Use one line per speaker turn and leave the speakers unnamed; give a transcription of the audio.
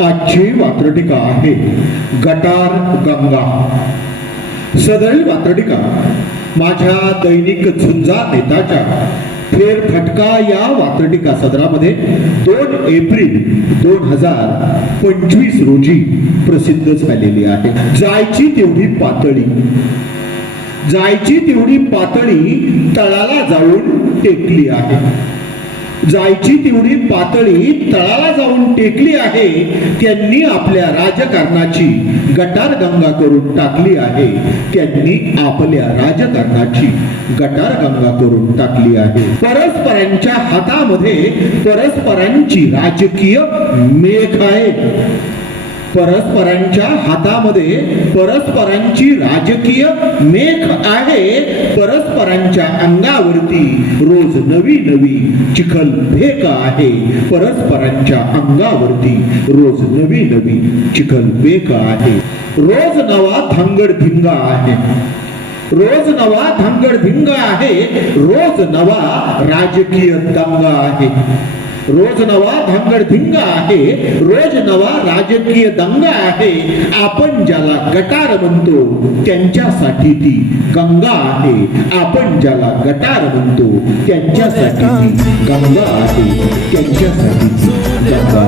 आजची वात्रटिका आहे. गटार गंगा. सदळी वात्रटिका. माझ्या दैनिक झुंजा नेताच्या फेरफटका या वात्रटिका सदरामध्ये दोन एप्रिल दोन हजार पंचवीस रोजी प्रसिद्ध झालेली आहे. जायची तेवढी पातळी. जायची तेवढी पातळी तळाला जाऊन टेकली आहे. जायची तेवढी पातळी तळाला जाऊन टेकली आहे त्यांनी आपल्या राजकारणाची गटार गंगा करून टाकली आहे. त्यांनी आपल्या राजकारणाची गटार गंगा करून टाकली आहे. परस्परांच्या हातामध्ये परस्परांची राजकीय मेघ आहे. परस्परांच्या हातामध्ये परस्परांची राजकीय मेख आहे. परस्परांच्या अंगावरती रोज नवी नवी चिखल फेक आहे. परस्परांच्या अंगावरती रोज नवी नवी चिखल फेक आहे. रोज नवा धांगड धिंगा आहे. रोज नवा धांगड धिंगा आहे. रोज नवा राजकीय दंगा आहे. रोज नवा धांगड भिंग आहे रोज नवा राजकीय दंगा आहे. आपण ज्याला गटार म्हणतो त्यांच्यासाठी ती गंगा आहे. आपण ज्याला गटार म्हणतो त्यांच्यासाठी ती गंगा आहे. त्यांच्यासाठी गंगा